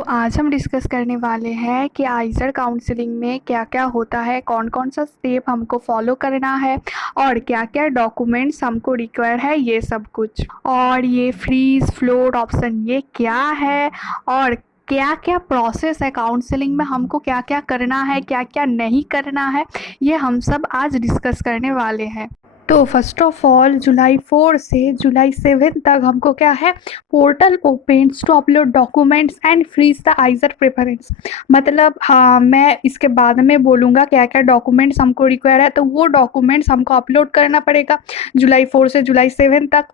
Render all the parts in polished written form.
तो आज हम डिस्कस करने वाले हैं कि आइज़र काउंसलिंग में क्या-क्या होता है, कौन-कौन सा स्टेप हमको फॉलो करना है और क्या-क्या डॉक्यूमेंट्स हमको रिक्वायर है, ये सब कुछ। और ये फ्रीज़, फ्लोट ऑप्शन ये क्या है और क्या-क्या प्रोसेस है काउंसलिंग में, हमको क्या-क्या करना है, क्या-क्या नहीं करना है, ये हम सब आज डिस्कस करने वाले हैं। तो फर्स्ट ऑफ ऑल जुलाई 4 से जुलाई 7 तक हमको क्या है, portal opens to upload documents and freeze the IISER preference. मतलब हाँ, मैं इसके बाद में बोलूँगा क्या क्या डॉक्यूमेंट्स हमको रिक्वायर है, तो वो डॉक्यूमेंट्स हमको अपलोड करना पड़ेगा जुलाई 4 से जुलाई 7 तक।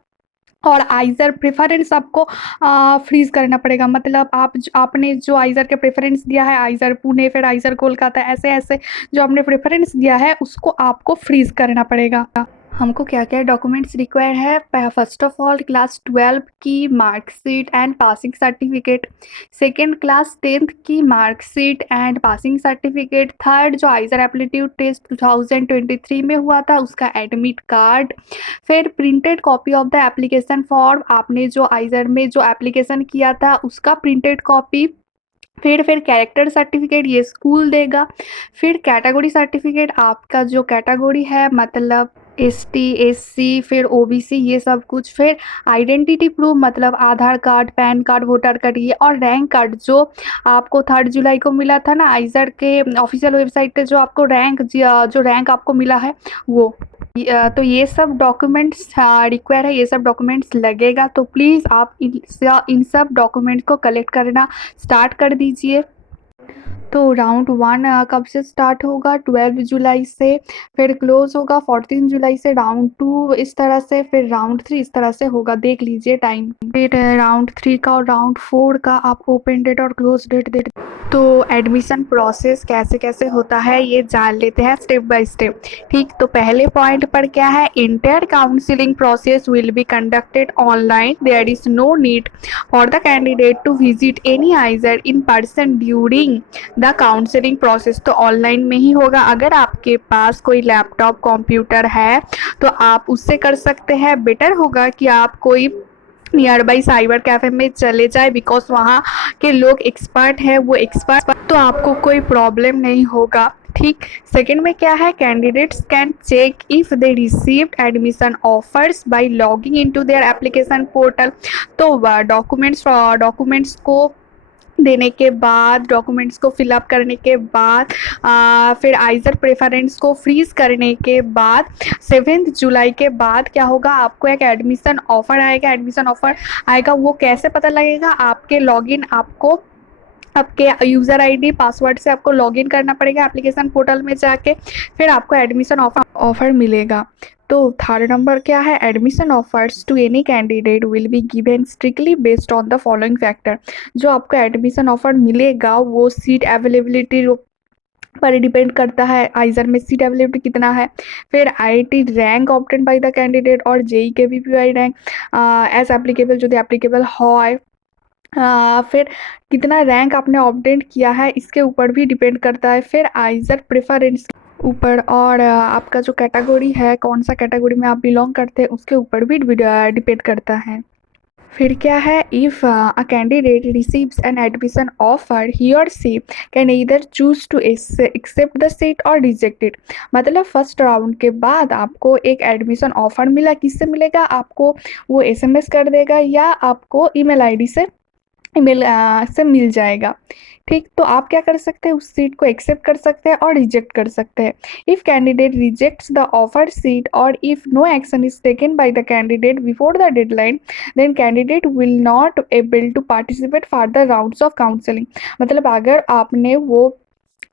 और आइज़र प्रेफरेंस आपको फ्रीज़ करना पड़ेगा। मतलब आपने जो आइज़र के प्रेफरेंस दिया है, आइज़र पुणे फिर आइज़र कोलकाता, ऐसे-ऐसे जो आपने प्रेफरेंस दिया है उसको आपको फ्रीज़ करना पड़ेगा। हमको क्या-क्या डॉक्यूमेंट्स रिक्वायर है, फर्स्ट ऑफ ऑल क्लास 12 की marksheet and passing certificate, second class 10th की marksheet and passing certificate, third जो आइज़र एप्टीट्यूड टेस्ट 2023 में हुआ था उसका एडमिट कार्ड, फिर printed copy of the application form, आपने जो आइज़र में जो एप्लीकेशन किया था उसका प्रिंटेड कॉपी, फिर कैरेक्टर सर्टिफिकेट ये स्कूल देगा, फिर कैटेगरी सर्टिफिकेट आपका जो कैटेगरी है मतलब एसटी, एससी, फिर ओबीसी ये सब कुछ, फिर आइडेंटिटी प्रूफ मतलब Aadhaar card, PAN card, voter card ये, और रैंक कार्ड जो आपको 3 जुलाई को मिला था ना आइज़र के ऑफिशियल वेबसाइट पे, जो आपको जो रैंक आपको मिला है वो। तो ये सब डॉक्यूमेंट्स रिक्वायर है, ये सब डॉक्यूमेंट्स लगेगा, तो प्लीज़ आप इन सब डॉक्यूमेंट्स को कलेक्ट करना स्टार्ट कर दीजिए। तो राउंड 1 कब से स्टार्ट होगा, 12 जुलाई से, फिर क्लोज होगा 14 जुलाई से, राउंड 2 इस तरह से, फिर राउंड 3 इस तरह से होगा, देख लीजिए टाइम। फिर राउंड 3 का और राउंड 4 का आप ओपन डेट और क्लोज डेट दे। तो एडमिशन प्रोसेस कैसे कैसे होता है ये जान लेते हैं स्टेप बाय स्टेप। ठीक, तो पहले पॉइंट पर क्या है, inter counselling process will be conducted online, there is no need for the candidate to visit any IISER in person during the counselling process. तो ऑनलाइन में ही होगा। अगर आपके पास कोई लैपटॉप कंप्यूटर है तो आप उससे कर सकते हैं। बेटर होगा कि आप कोई नियर बाई साइबर कैफ़े में चले जाए, बिकॉज वहाँ के लोग एक्सपर्ट हैं, वो एक्सपर्ट, तो आपको कोई प्रॉब्लम नहीं होगा। ठीक, सेकेंड में क्या है, candidates can check if they received admission offers by logging into their application portal. तो डॉक्यूमेंट्स को देने के बाद, डॉक्यूमेंट्स को फिलअप करने के बाद, फिर आइज़र प्रेफरेंस को फ्रीज़ करने के बाद 7 जुलाई के बाद क्या होगा, आपको एक एडमिशन ऑफ़र आएगा। एडमिशन ऑफ़र आएगा, वो कैसे पता लगेगा, आपके लॉगिन आपको आपके यूज़र आईडी पासवर्ड से आपको लॉगिन करना पड़ेगा एप्लीकेशन पोर्टल में जाके, फिर आपको एडमिशन ऑफ़र मिलेगा। तो थर्ड नंबर क्या है, admission offers to any candidate will be given strictly based on the following factor. जो आपको एडमिशन ऑफर मिलेगा वो सीट अवेलेबिलिटी पर डिपेंड करता है, आइज़र में सीट अवेलेबिलिटी कितना है, फिर IIT rank obtain bye the candidate और जेई के वीपीआई रैंक एज एप्लीकेबल जो एप्लीकेबल है, फिर कितना रैंक आपने ऑब्टेन किया है इसके ऊपर भी डिपेंड करता है, फिर आइज़र प्रेफरेंस ऊपर, और आपका जो कैटेगरी है, कौन सा कैटेगरी में आप बिलोंग करते हैं उसके ऊपर भी डिपेंड करता है। फिर क्या है, if a candidate receives an admission offer he or she can either choose to accept the seat or reject it. मतलब फर्स्ट राउंड के बाद आपको एक एडमिशन ऑफर मिला, किससे मिलेगा, आपको वो एसएमएस कर देगा या आपको ईमेल आईडी से मिल जाएगा। ठीक, तो आप क्या कर सकते हैं, उस सीट को एक्सेप्ट कर सकते हैं और रिजेक्ट कर सकते हैं। If candidate rejects the offer seat or if no action is taken by the candidate before the deadline, then candidate will not able to participate further rounds of counselling. मतलब अगर आपने वो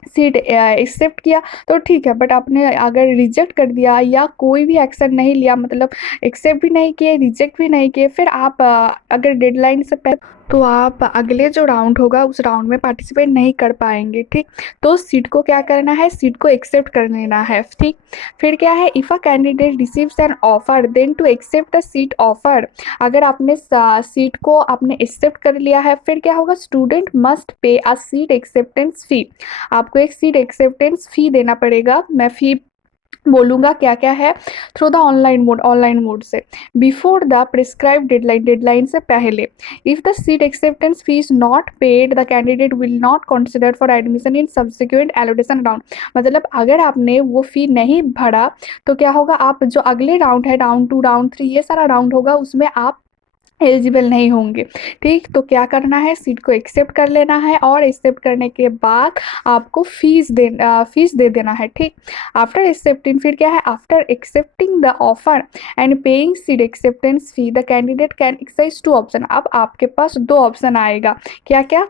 सीट एक्सेप्ट किया तो ठीक है, but आपने अगर रिजेक्ट कर दिया या कोई भी एक्शन नहीं लिया, मतलब एक्सेप्ट भी नहीं किए, रिजेक्ट भी नहीं किए, फिर आप अगर डेडलाइन से पहले, तो आप अगले जो राउंड होगा उस राउंड में पार्टिसिपेट नहीं कर पाएंगे। ठीक, तो सीट को क्या करना है, सीट को एक्सेप्ट कर लेना है। ठीक, फिर क्या है, if a candidate receives an offer then to accept the seat offer. अगर आपने सीट को आपने एक्सेप्ट कर लिया है, फिर क्या होगा, स्टूडेंट मस्ट पे अ सीट एक्सेप्टेंस फी। आपको एक सीट एक्सेप्टेंस फ़ी देना पड़ेगा। मैं फ़ी बोलूँगा क्या क्या है। थ्रू द ऑनलाइन मोड से बिफोर द प्रिस्क्राइब डेडलाइन से पहले। If the seat acceptance fee is not paid the candidate will not consider for admission in subsequent allocation round. मतलब अगर आपने वो फ़ी नहीं भरा तो क्या होगा, आप जो अगले राउंड है, राउंड 2 राउंड 3 ये सारा राउंड होगा, उसमें आप एलिजिबल नहीं होंगे। ठीक, तो क्या करना है, सीट को एक्सेप्ट कर लेना है और एक्सेप्ट करने के बाद आपको फीस दे देना है। ठीक, आफ्टर एक्सेप्टिंग, फिर क्या है, after accepting the offer and paying seat acceptance fee the candidate can exercise 2 option. अब आपके पास 2 ऑप्शन आएगा, क्या क्या,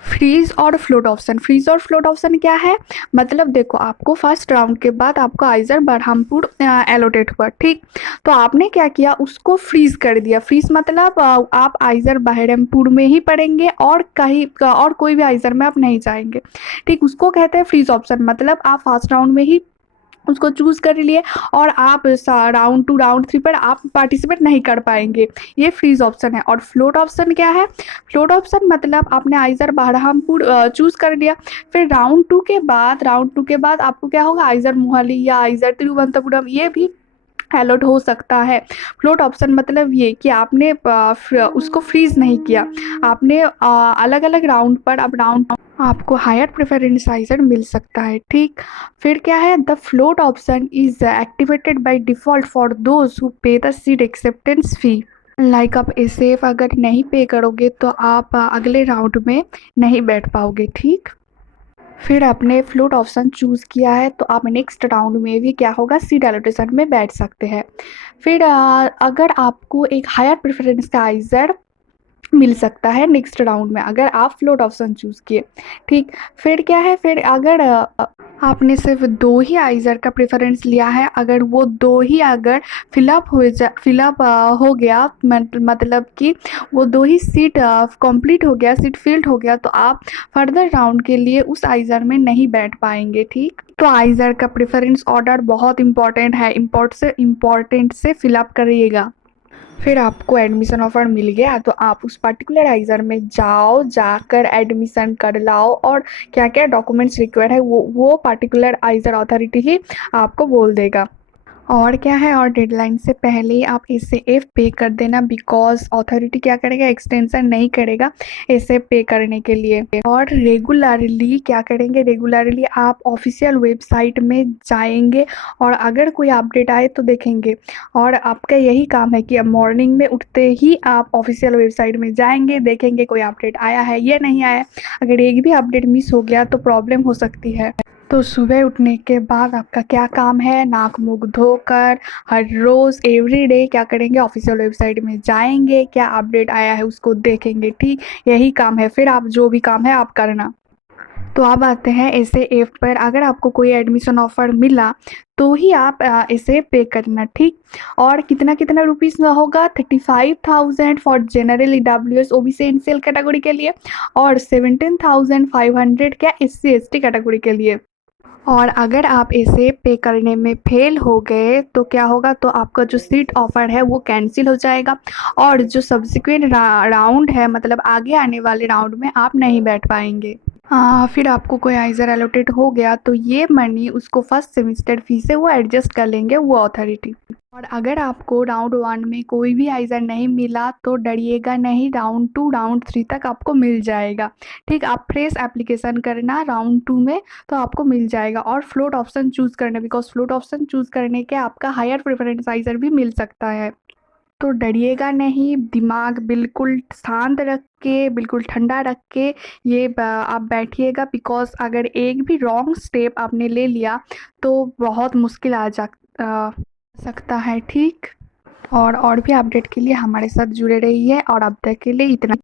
फ्रीज और फ्लोट ऑप्शन। फ्रीज और फ्लोट ऑप्शन क्या है, मतलब देखो आपको फर्स्ट राउंड के बाद आपको आइजर बरहमपुर एलोटेट हुआ। ठीक, तो आपने क्या किया, उसको फ्रीज कर दिया। फ्रीज मतलब आप आइजर बहरमपुर में ही पढ़ेंगे और कहीं और कोई भी आइजर में आप नहीं जाएंगे। ठीक, उसको कहते हैं फ्रीज ऑप्शन। मतलब आप फर्स्ट राउंड में ही उसको चूज़ कर लिए और आप राउंड 2 राउंड 3 पर आप पार्टिसिपेट नहीं कर पाएंगे, ये फ्रीज ऑप्शन है। और फ्लोट ऑप्शन क्या है, फ्लोट ऑप्शन मतलब आपने आइजर बरहमपुर चूज़ कर लिया, फिर राउंड टू के बाद आपको क्या होगा, आइजर मोहाली या आइजर तिरुवनंतपुरम ये भी अलॉट हो सकता है। फ्लोट ऑप्शन मतलब ये कि आपने उसको फ्रीज नहीं किया, आपने अलग अलग राउंड पर अब राउंड आपको हायर प्रेफरेंसाइजर मिल सकता है। ठीक, फिर क्या है, the float option is activated by default for those who पे the seat acceptance fee. Like आप एसेफ अगर नहीं पे करोगे तो आप अगले राउंड में नहीं बैठ पाओगे। ठीक, फिर आपने फ्लोट ऑप्शन चूज़ किया है तो आप नेक्स्ट राउंड में भी क्या होगा, सीट एलोटेशन में बैठ सकते हैं। फिर अगर आपको एक हायर प्रेफरेंस का आइजर मिल सकता है नेक्स्ट राउंड में अगर आप फ्लोट ऑप्शन चूज़ किए। ठीक, फिर क्या है, फिर अगर आपने सिर्फ 2 ही आइजर का प्रेफरेंस लिया है, अगर वो 2 ही अगर फिलअप हो गया, मतलब कि वो 2 ही सीट कंप्लीट हो गया, सीट फिल्ड हो गया, तो आप फर्दर राउंड के लिए उस आइजर में नहीं बैठ पाएंगे। ठीक, तो आइजर का प्रेफरेंस ऑर्डर बहुत इंपॉर्टेंट है, इम्पोर्टेंट से फिलअप करिएगा। फिर आपको एडमिशन ऑफ़र मिल गया तो आप उस पर्टिकुलर आइजर में जाओ, जाकर एडमिशन कर लाओ और क्या क्या डॉक्यूमेंट्स रिक्वायर्ड है वो पर्टिकुलर आइजर अथॉरिटी ही आपको बोल देगा। और क्या है, और डेडलाइन से पहले ही आप एसएएफ पे कर देना, बिकॉज अथॉरिटी क्या करेगा, एक्सटेंशन नहीं करेगा एसएएफ पे करने के लिए। और रेगुलरली क्या करेंगे, रेगुलरली आप ऑफिशियल वेबसाइट में जाएंगे और अगर कोई अपडेट आए तो देखेंगे। और आपका यही काम है कि अब मॉर्निंग में उठते ही आप ऑफिशियल वेबसाइट में जाएंगे, देखेंगे कोई अपडेट आया है या नहीं आया। अगर एक भी अपडेट मिस हो गया तो प्रॉब्लम हो सकती है। तो सुबह उठने के बाद आपका क्या काम है, नाक मुँह धोकर हर रोज़ एवरीडे क्या करेंगे, ऑफिशियल वेबसाइट में जाएंगे, क्या अपडेट आया है उसको देखेंगे। ठीक, यही काम है। फिर आप जो भी काम है आप करना। तो अब आते हैं एसएएफ पर। अगर आपको कोई एडमिशन ऑफ़र मिला तो ही आप इसे पे करना। ठीक, और कितना कितना रुपीज़ होगा, 35,000 for general EWS OBC NCL category के लिए और 17,500 क्या एससी एसटी कैटेगरी के लिए। और अगर आप इसे पे करने में फेल हो गए तो क्या होगा, तो आपका जो सीट ऑफ़र है वो कैंसिल हो जाएगा और जो सब्सिक्वेंट राउंड है, मतलब आगे आने वाले राउंड में आप नहीं बैठ पाएंगे। फिर आपको कोई आइजर एलोटेट हो गया तो ये मनी उसको फर्स्ट सेमिस्टर फी से वो एडजस्ट कर लेंगे वो अथॉरिटी। और अगर आपको राउंड 1 में कोई भी आइजर नहीं मिला तो डरिएगा नहीं, राउंड 2 राउंड 3 तक आपको मिल जाएगा। ठीक, आप फ्रेश एप्लीकेशन करना राउंड 2 में तो आपको मिल जाएगा। और फ्लोट ऑप्शन चूज़ करना, बिकॉज फ्लोट ऑप्शन चूज़ करने के आपका हायर प्रेफरेंस आइजर भी मिल सकता है। तो डरिएगा नहीं, दिमाग बिल्कुल शांत रख के, बिल्कुल ठंडा रख के ये आप बैठिएगा, बिकॉज अगर एक भी रॉन्ग स्टेप आपने ले लिया तो बहुत मुश्किल सकता है। ठीक, और भी अपडेट के लिए हमारे साथ जुड़े रहिए और अब तक के लिए इतना।